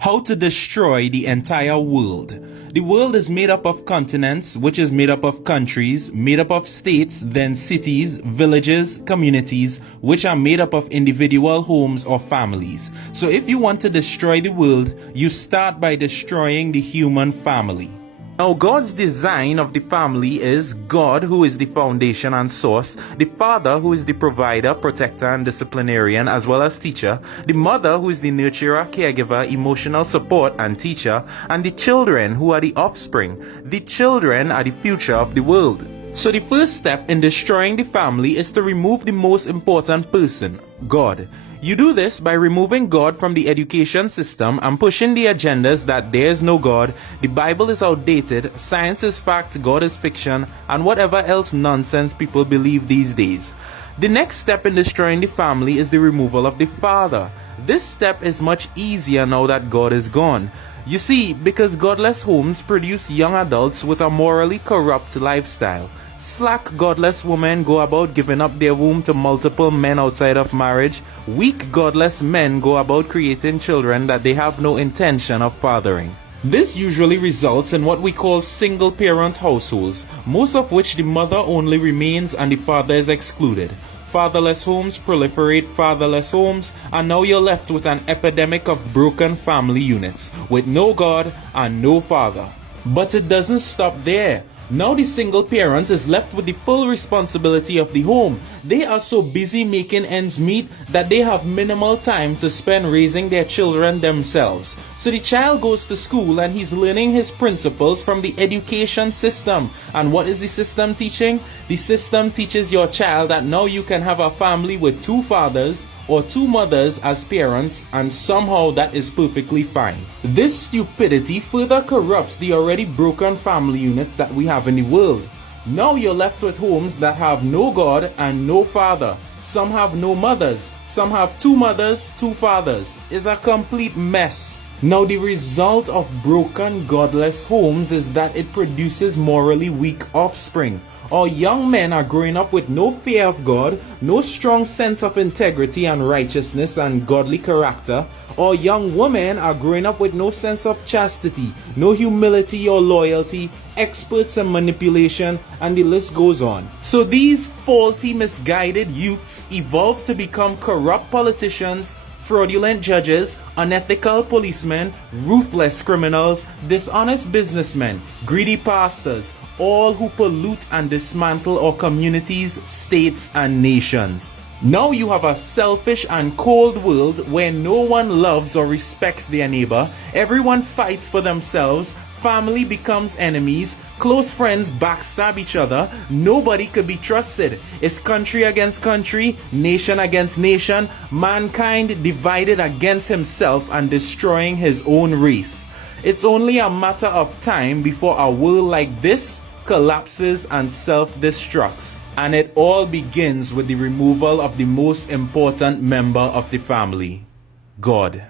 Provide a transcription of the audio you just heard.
How to destroy the entire world. The world is made up of continents, which is made up of countries, made up of states, then cities, villages, communities, which are made up of individual homes or families. So if you want to destroy the world, you start by destroying the human family. Now, God's design of the family is God, who is the foundation and source, the father, who is the provider, protector, and disciplinarian, as well as teacher, the mother, who is the nurturer, caregiver, emotional support, and teacher, and the children, who are the offspring. The children are the future of the world. So the first step in destroying the family is to remove the most important person, God. You do this by removing God from the education system and pushing the agendas that there is no God, the Bible is outdated, science is fact, God is fiction, and whatever else nonsense people believe these days. The next step in destroying the family is the removal of the father. This step is much easier now that God is gone. You see, because godless homes produce young adults with a morally corrupt lifestyle. Slack, godless women go about giving up their womb to multiple men outside of marriage. Weak, godless men go about creating children that they have no intention of fathering. This usually results in what we call single-parent households, most of which the mother only remains and the father is excluded. Fatherless homes proliferate fatherless homes, and now you're left with an epidemic of broken family units, with no God and no father. But it doesn't stop there. Now the single parent is left with the full responsibility of the home. They are so busy making ends meet that they have minimal time to spend raising their children themselves. So the child goes to school and he's learning his principles from the education system. And what is the system teaching? The system teaches your child that now you can have a family with two fathers or two mothers as parents, and somehow that is perfectly fine. This stupidity further corrupts the already broken family units that we have in the world. Now you're left with homes that have no God and no father. Some have no mothers, some have two mothers, two fathers. It's a complete mess. Now the result of broken godless homes is that it produces morally weak offspring. Our young men are growing up with no fear of God, no strong sense of integrity and righteousness and godly character. Our young women are growing up with no sense of chastity, no humility or loyalty, experts in manipulation, and the list goes on. So these faulty, misguided youths evolve to become corrupt politicians, fraudulent judges, unethical policemen, ruthless criminals, dishonest businessmen, greedy pastors, all who pollute and dismantle our communities, states, and nations. Now you have a selfish and cold world where no one loves or respects their neighbor, everyone fights for themselves, family becomes enemies, close friends backstab each other, nobody could be trusted. It's country against country, nation against nation, mankind divided against himself and destroying his own race. It's only a matter of time before a world like this collapses and self-destructs. And it all begins with the removal of the most important member of the family, God.